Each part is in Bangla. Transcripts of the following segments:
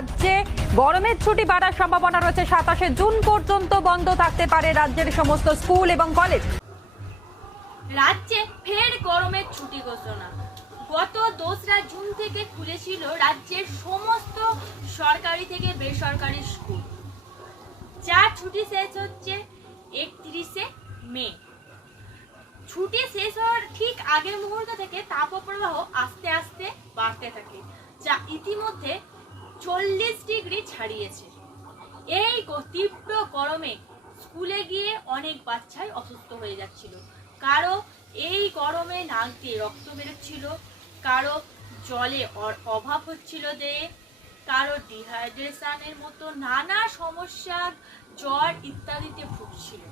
রাজ্যে গরমের ছুটি বাড়ার সম্ভাবনা রয়েছে। সাতাশে জুন পর্যন্ত বন্ধ থাকতে পারে রাজ্যের সমস্ত স্কুল এবং কলেজ। রাজ্যে ফের গরমের ছুটি ঘোষণা। গত দোসরা জুন থেকে খুলেছিল রাজ্যের সমস্ত সরকারি থেকে বেসরকারি স্কুল। যার ছুটি শেষ হচ্ছে একত্রিশে মে। ছুটি শেষ হওয়ার ঠিক আগের মুহূর্ত থেকে তাপপ্রবাহ আস্তে আস্তে বাড়তে থাকে, যা ইতিমধ্যে চল্লিশ ডিগ্রি ছাড়িয়েছে। এই তীব্র গরমে স্কুলে গিয়ে অনেক বাচ্চাই অসুস্থ হয়ে যাচ্ছিল। কারও এই গরমে নাক দিয়ে রক্ত বেরোচ্ছিল, কারও জলে অভাব হচ্ছিল দেহে কারও ডিহাইড্রেশনের মতো নানা সমস্যা, জ্বর ইত্যাদিতে ভুগছিল।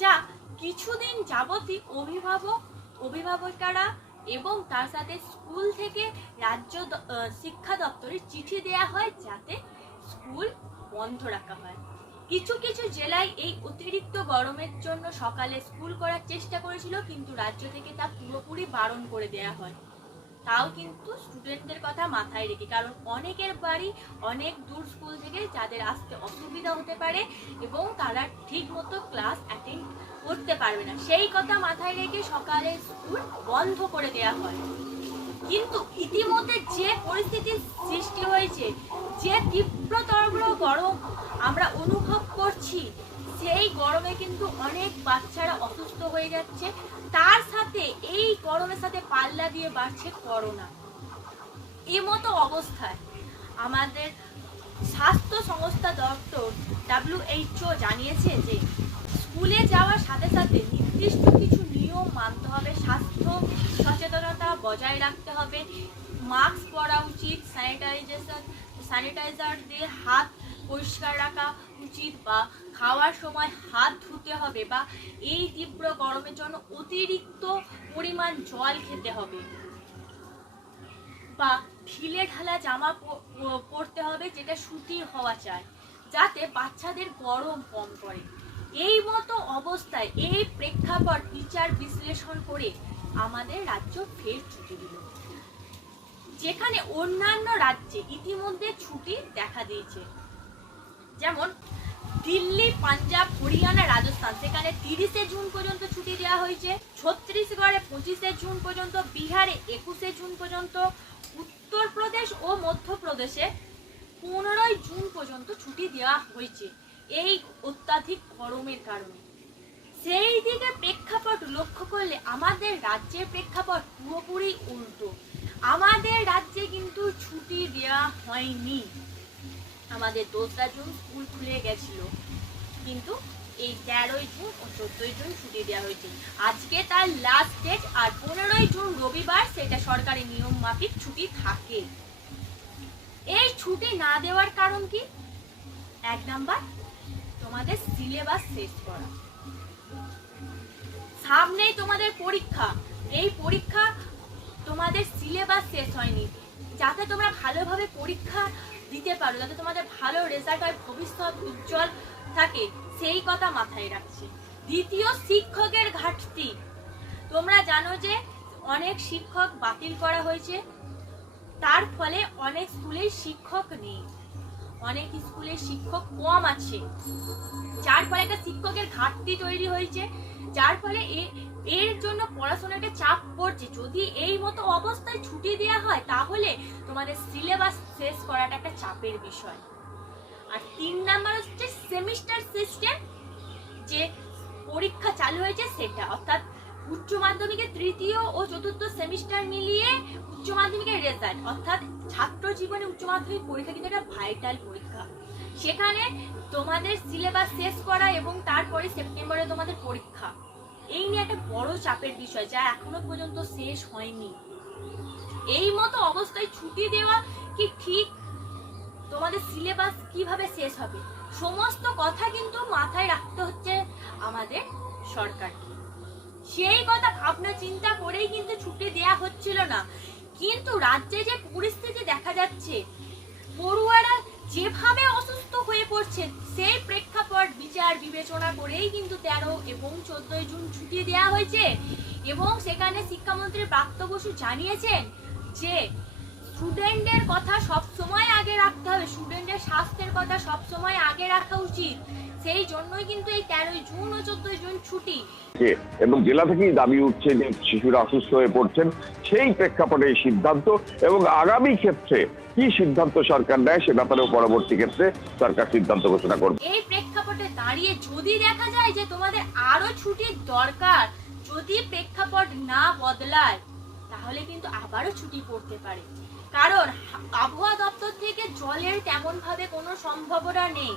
যা কিছুদিন যাবতই অভিভাবক অভিভাবকরা এবং তার সাথে স্কুল থেকে রাজ্য শিক্ষা দপ্তরে চিঠি দেয়া হয় যাতে স্কুল বন্ধ রাখা হয়। কিছু কিছু জেলায় এই অতিরিক্ত গরমের জন্য সকালে স্কুল করার চেষ্টা করেছিল, কিন্তু রাজ্য থেকে তা পুরোপুরি বারণ করে দেয়া হয়। তাও কিন্তু স্টুডেন্টদের কথা মাথায় রেখে, কারণ অনেকের বাড়ি অনেক দূর স্কুল থেকে যাদের আসতে অসুবিধা হতে পারে এবং তারা ঠিক মতো ক্লাস অ্যাটেন্ড করতে পারবে না। সেই কথা মাথায় রেখে সকালে স্কুল বন্ধ করে দেয়া হয়। কিন্তু ইতিমধ্যে যে পরিস্থিতির সৃষ্টি হয়েছে, যে তীব্রতর গরম আমরা অনুভব করছি, সেই গরমে কিন্তু অনেক বাচ্চারা অসুস্থ হয়ে যাচ্ছে। তার সাথে এই গরমের সাথে পাল্লা দিয়ে বাড়ছে করোনা। এমতো অবস্থায় আমাদের স্বাস্থ্য সংস্থা দপ্তর ডাব্লিউএইচও জানিয়েছে যে স্কুলে যাওয়ার সাথে সাথে নির্দিষ্ট কিছু নিয়ম মানতে হবে, স্বাস্থ্য, সচেতনতা বজায় রাখতে হবে। মাস্ক পরা উচিত স্যানিটাইজেশন স্যানিটাইজার দিয়ে হাত পরিষ্কার রাখা উচিত বা খাওয়ার সময় হাত ধুতে হবে বা এই তীব্র গরমের জন্য অতিরিক্ত পরিমাণ জল খেতে হবে বা ঢিলে ঢালা জামা পরতে হবে যেটা সুতির হওয়া চায় যাতে বাচ্চাদের গরম কম করে এই মতো অবস্থায় এই প্রেক্ষাপট বিচার বিশ্লেষণ করে আমাদের রাজ্য ফের ছুটি দিল। যেখানে অন্যান্য রাজ্যে ইতিমধ্যে ছুটি দেখা দিয়েছে। যেমন, দিল্লি, পাঞ্জাব, হরিয়ানা, রাজস্থান। সেখানে তিরিশে জুন পর্যন্ত ছুটি দেওয়া হয়েছে। ছত্তিশগড়ে পঁচিশে জুন পর্যন্ত, বিহারে একুশে জুন পর্যন্ত, উত্তরপ্রদেশ ও মধ্যপ্রদেশে পনেরোই জুন পর্যন্ত ছুটি দেওয়া হয়েছে। এই অত্যাধিক গরমের কারণে। সেই দিকে প্রেক্ষাপট লক্ষ্য করলে আমাদের রাজ্যের প্রেক্ষাপট পুরোপুরি উল্টো। আমাদের রাজ্যে কিন্তু ছুটি দেওয়া হয়নি। আমাদের দোসরা জুন স্কুল খুলে গেছিল। কিন্তু এই তেরোই জুন ও চোদ্দই জুন ছুটি দেওয়া হয়েছে। আজকে তার লাস্ট ডেট আর পনেরোই জুন রবিবার সেটা সরকারি নিয়ম মাফিক ছুটি থাকে। এই ছুটি না দেওয়ার কারণ কি? এক নাম্বার তোমাদের সিলেবাস শেষ করা। সামনেই তোমাদের পরীক্ষা। এই পরীক্ষা তোমাদের সিলেবাস শেষ হয়নি। যাতে তোমরা ভালোভাবে পরীক্ষা দিতে পারো, যাতে তোমাদের ভালো রেজাল্ট হয়, ভবিষ্যৎ উজ্জ্বল থাকে, সেই কথা মাথায় রাখছি। দ্বিতীয় শিক্ষকের ঘাটতি। তোমরা জানো যে অনেক শিক্ষক বাতিল করা হয়েছে। তার ফলে অনেক স্কুলের শিক্ষক নেই। অনেক স্কুলে শিক্ষক কম আছে। যার ফলে একটা শিক্ষকের ঘাটতি তৈরি হয়েছে, যার ফলে এর জন্য পড়াশোনাটা চাপ পড়ছে। যদি এই মতো অবস্থায় ছুটি দেওয়া হয়, তাহলে তোমাদের সিলেবাস শেষ করাটা একটা চাপের বিষয়। আর তিন নাম্বার হচ্ছে সেমিস্টার সিস্টেম যে পরীক্ষা চালু হয়েছে সেটা। অর্থাৎ উচ্চ মাধ্যমিকের তৃতীয় ও চতুর্থ সেমিস্টার মিলিয়ে উচ্চ মাধ্যমিকের রেজাল্ট অর্থাৎ ছাত্র জীবনে উচ্চ মাধ্যমিক পরীক্ষা কিন্তু একটা ভাইটাল পরীক্ষা। সেখানে তোমাদের সিলেবাস শেষ করা এবং তারপরে সেপ্টেম্বরে তোমাদের পরীক্ষা। এই নিয়ে একটা বড় চাপের বিষয় যা এখনও পর্যন্ত শেষ হয়নি। এই মতো অবস্থায় ছুটি দেওয়া কি ঠিক? তোমাদের সিলেবাস কীভাবে শেষ হবে? সমস্ত কথা কিন্তু মাথায় রাখতে হচ্ছে আমাদের সরকারকে। সেই কথা ভাবনা চিন্তা করেই কিন্তু ছুটি দেয়া হচ্ছিল না। কিন্তু রাজ্যে যে পরিস্থিতি দেখা যাচ্ছে, পড়ুয়ারা যেভাবে অসুস্থ হয়ে পড়ছে, সেই প্রেক্ষাপট বিচার বিবেচনা করেই কিন্তু তেরো এবং চোদ্দই জুন ছুটি দেওয়া হয়েছে। এবং সেখানে শিক্ষামন্ত্রী প্রাপ্ত বসু জানিয়েছেন যে স্টুডেন্টদের কথা সব সময় আগে রাখতে হবে স্টুডেন্টের স্বাস্থ্যের কথা সবসময় আগে রাখা উচিত। সেই জন্যই কিন্তু এই তেরোই জুন ও চোদ্দই জুন ছুটি। এবং জেলা থেকেই দাবি উঠছে যে শিশুরা অসুস্থ হয়ে পড়ছেন সেই প্রেক্ষাপটে এই সিদ্ধান্ত এবং আগামী ক্ষেত্রে কি সিদ্ধান্ত সরকার নেয় সে ব্যাপারেও পরবর্তী ক্ষেত্রে সরকার সিদ্ধান্ত ঘোষণা করবে। এই প্রেক্ষাপটে দাঁড়িয়ে যদি দেখা যায় যে তোমাদের আরও ছুটির দরকার যদি প্রেক্ষাপট না বদলায় তাহলে কিন্তু আবারও ছুটি পড়তে পারে। কারণ আবহাওয়া দপ্তর থেকে জলের তেমন ভাবে কোনো সম্ভাবনা নেই।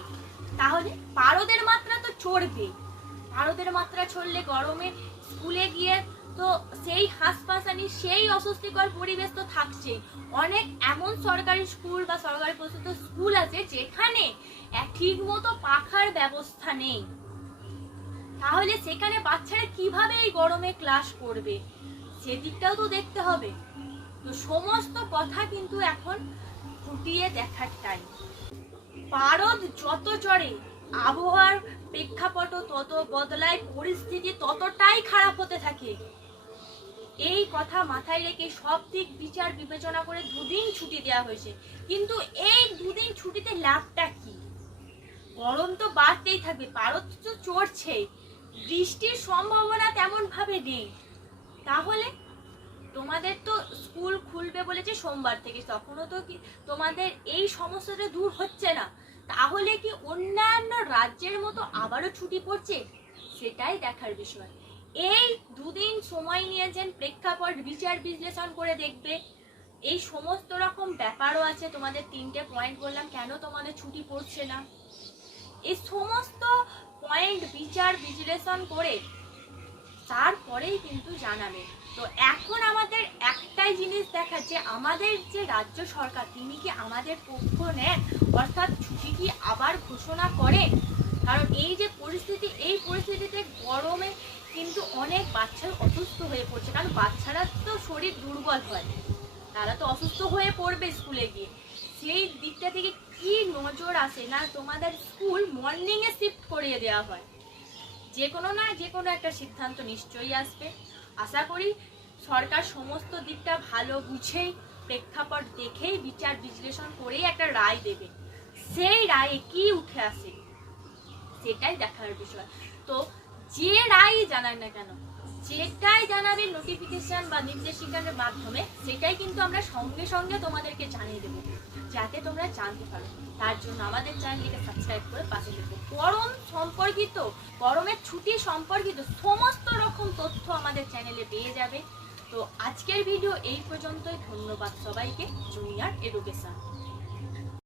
তাহলে পারদের মাত্রা তো চড়বে। পারদের মাত্রা চড়লে গরমে স্কুলে গিয়ে তো সেই হাসপাসানি সেই অস্বস্তিকর পরিবেশ তো থাকছে। অনেক এমন সরকারি স্কুল বা সরকারি প্রস্তুত স্কুল আছে যেখানে ঠিক মতো পাখার ব্যবস্থা নেই। তাহলে সেখানে বাচ্চারা কীভাবে এই গরমে ক্লাস করবে? সেদিকটাও তো দেখতে হবে। তো সমস্ত কথা কিন্তু এখন ফুটিয়ে দেখার টাইম পারদ যত চড়ে আবহাওয়ার প্রেক্ষাপট তত বদলায় পরিস্থিতি ততটাই খারাপ হতে থাকে। এই কথা মাথায় রেখে সব দিক বিচার বিবেচনা করে দুদিন ছুটি দেওয়া হয়েছে। কিন্তু এই দুদিন ছুটিতে লাভটা কি? গরম তো বাড়তেই থাকবে, পারদ তো চড়ছে। বৃষ্টির সম্ভাবনা তেমন ভাবে নেই। তাহলে তোমাদের তো স্কুল খুলবে বলেছে সোমবার থেকে, তখনও তো কি তোমাদের এই সমস্যাটা দূর হচ্ছে না। তাহলে কি অন্যান্য রাজ্যের মতো আবারও ছুটি পড়ছে? সেটাই দেখার বিষয়। এই দুদিন সময় নিয়েছেন প্রেক্ষাপট বিচার বিশ্লেষণ করে দেখবে। এই সমস্ত রকম ব্যাপারও আছে, তোমাদের তিনটে পয়েন্ট বললাম, কেন তোমাদের ছুটি পড়ছে না? এই সমস্ত পয়েন্ট বিচার বিশ্লেষণ করে তারপরেই কিন্তু জানাবে। তো এখন আমাদের একটাই জিনিস দেখা যে আমাদের যে রাজ্য সরকার, তিনি কি আমাদের পক্ষ নেন? অর্থাৎ ছুটি কি আবার ঘোষণা করে? কারণ এই যে পরিস্থিতি, এই পরিস্থিতিতে গরমে কিন্তু অনেক বাচ্চা অসুস্থ হয়ে পড়ছে। কারণ বাচ্চারা তো শরীর দুর্বল হয়। তারা তো অসুস্থ হয়ে পড়বে স্কুলে গিয়ে। সেই দিকটা থেকে কি নজর আসে না তোমাদের স্কুল মর্নিংয়ে শিফট করিয়ে দেওয়া হয়? যে কোনো না যে কোনো একটা সিদ্ধান্ত নিশ্চয়ই আসবে। আশা করি সরকার সমস্ত দিকটা ভালো বুঝেই, প্রেক্ষাপট দেখেই, বিচার বিশ্লেষণ করেই একটা রায় দেবে। সেই রায়ে কি উঠে আসে, সেটাই দেখার বিষয়। তো যে রায় জানায় না কেন যেটাই জানাবে নোটিফিকেশন বা নির্দেশিকার মাধ্যমে, সেটাই কিন্তু আমরা সঙ্গে সঙ্গে তোমাদেরকে জানিয়ে দেবো, যাতে তোমরা জানতে পারো। তার জন্য আমাদের চ্যানেলটিকে সাবস্ক্রাইব করে পাশে দেখো গরম সম্পর্কিত, গরমের ছুটি সম্পর্কিত সমস্ত রকম তথ্য আমাদের চ্যানেলে পেয়ে যাবে। তো আজকের ভিডিও এই পর্যন্তই। ধন্যবাদ সবাইকে। Junior education